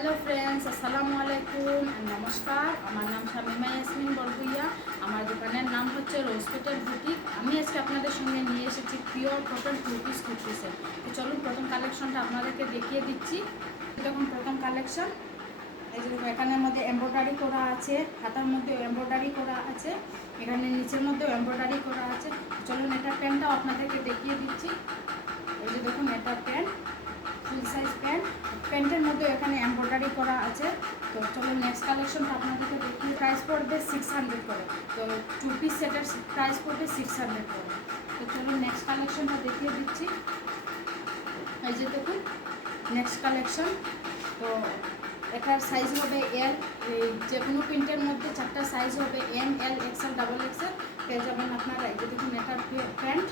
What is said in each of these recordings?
Hello friends, আসসালামু আলাইকুম, নমস্কার। আমার নাম শামিমা ইয়াসমিন বরগুইয়া। আমার দোকানের নাম হচ্ছে রোজ পেটেল বুটিক। আমি আজকে আপনাদের সঙ্গে নিয়ে এসেছি পিওর কটন টু পিস কুর্তিসের। তো চলুন প্রথম কালেকশনটা আপনাদেরকে দেখিয়ে দিচ্ছি। দেখুন প্রথম কালেকশন, এই যে দেখুন এখানের মধ্যে এমব্রয়ডারি করা আছে, হাতার মধ্যে এমব্রয়ডারি করা আছে, এখানে নিচের মধ্যেও এমব্রয়ডারি করা আছে। চলুন এটা প্যান্টটাও আপনাদেরকে দেখিয়ে দিচ্ছি। এই যে দেখুন এটা প্যান্ট, ফুল সাইজ প্যান্ট, প্যান্টের মধ্যে এখানে এমব্রয়ডারি করা আছে। তো চলো নেক্সট কালেকশনটা আপনাদেরকে দেখি। প্রাইস পড়বে 600 করে। তো টু পিস সেটের প্রাইস পড়বে 600 করে। তো চলো নেক্সট কালেকশনটা দেখিয়ে দিচ্ছি। এই যে দেখুন নেক্সট কালেকশন। তো এটার সাইজ হবে এল, যে কোনো প্রিন্টের মধ্যে 4টা সাইজ হবে, এম, এল, এক্সেল, ডাবল এক্সেল পেয়ে যাবেন আপনারা। এই যে দেখুন এটার প্যান্ট,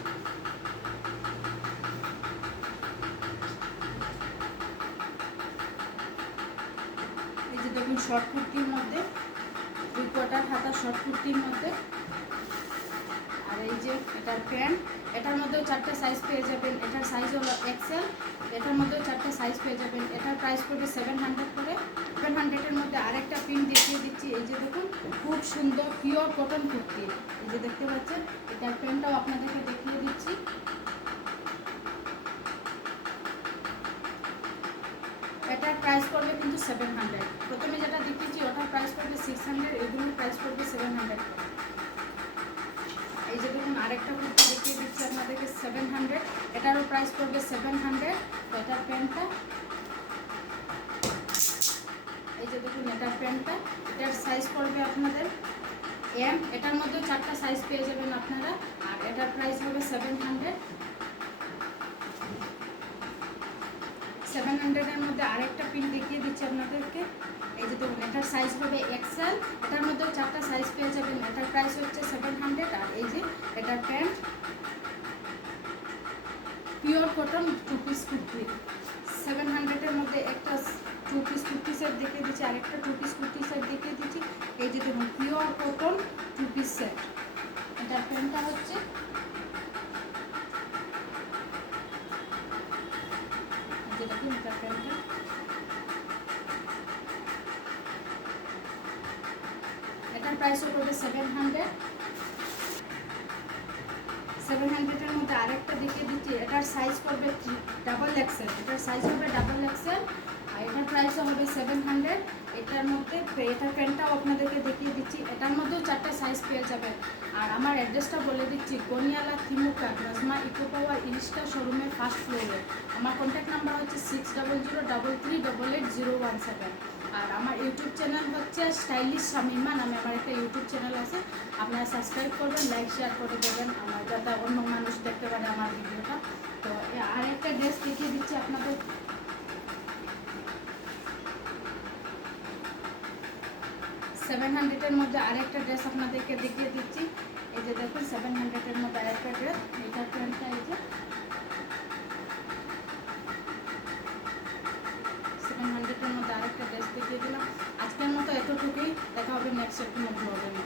এই যে দেখুন শর্ট কুর্তির মধ্যে, 2/4 হাতা শর্ট কুর্তির মধ্যে। আর এই যে এটার প্যান্ট, এটার মধ্যেও 4টা সাইজ পেয়ে যাবেন। এটার সাইজ হলো এক্সেল, এটার মধ্যেও 4টা সাইজ পেয়ে যাবেন। এটার প্রাইস পড়বে 700 করে। 700-এর মধ্যে আরেকটা প্রিন্ট দেখিয়ে দিচ্ছি। এই যে দেখুন খুব সুন্দর পিওর কটন কুর্তি, এই যে দেখতে পাচ্ছেন। এটার প্যান্টটাও আপনাদেরকে দেখিয়ে দিচ্ছি। এটার প্রাইস পড়বে কিন্তু 700। প্রথমে যেটা দেখিয়েছি ওটার প্রাইস পড়বে 600, এগুলোর প্রাইস পড়বে 700 করে। এই যে দেখুন আরেকটা কুর্তি দেখিয়ে দিচ্ছি আপনাদেরকে 700, এটারও প্রাইস পড়বে 700। তো এটার প্যান্টটা, এই যে দেখুন এটার প্যান্টটা, এটার সাইজ পড়বে আপনাদের এম, এটার মধ্যে 4টা সাইজ পেয়ে যাবেন আপনারা। আর এটার প্রাইস হবে 700। 700-এর মধ্যে আরেকটা প্রিন্ট দেখিয়ে দিচ্ছি আপনাদেরকে। এই যে দেখুন এটার সাইজ হবে এক্সেল, এটার মধ্যেও 4টা সাইজ পেয়ে যাবেন। এটার প্রাইস হচ্ছে 700। আর এই যে এটার pant, pure cotton two piece kurti. 700-এর মধ্যে একটা টু পিস কুর্তি সেট দেখিয়ে দিচ্ছি, আরেকটা টু পিস কুর্তি সেট দেখিয়ে দিচ্ছি। এই যে দেখুন pure cotton two piece set. এটার প্যান্টটা হচ্ছে, এই যে দেখুন এটার প্যান্টটা, এটার প্রাইসও পড়বে 700। 700-এর মধ্যে আরেকটা দেখিয়ে দিচ্ছি। এটার সাইজ পড়বে ডাবল এক্সেল, এটার সাইজ হবে ডাবল এক্সেল। আর এটার প্রাইসও হবে 700। এটার মধ্যে এটার প্যান্টটাও আপনাদেরকে দেখিয়ে দিচ্ছি, এটার মধ্যেও 4টা সাইজ পেয়ে যাবেন। আর আমার অ্যাড্রেসটা বলে দিচ্ছি, গনিয়ালা থিমুকা নাজমা ইকো পাওয়ার ইলিশকা শোরুমের ফার্স্ট ফ্লোরে। আমার কন্ট্যাক্ট নাম্বার হচ্ছে 6003338017। আর আমার ইউটিউব চ্যানেল হচ্ছে স্টাইলিশ শামিমা নামে আমার একটা ইউটিউব চ্যানেল আছে। আপনারা সাবস্ক্রাইব করবেন, লাইক শেয়ার করে দেবেন, আমার যাতে অন্য মানুষ দেখতে পারে আমার ভিডিওটা। তো আরেকটা ড্রেস দেখিয়ে দিচ্ছি আপনাদের। 700-এর মধ্যে আরেকটা ড্রেস আপনাদেরকে দেখিয়ে দিচ্ছি। এই যে দেখুন 700-এর মধ্যে আরেকটা ড্রেস, এইটার প্যান্টটা এই যে 700-এর মধ্যে আরেকটা ড্রেস দেখিয়ে দিলাম। আজকের মতো এতটুকুই, দেখা হবে নেক্সট একটু মধ্যে হবে না।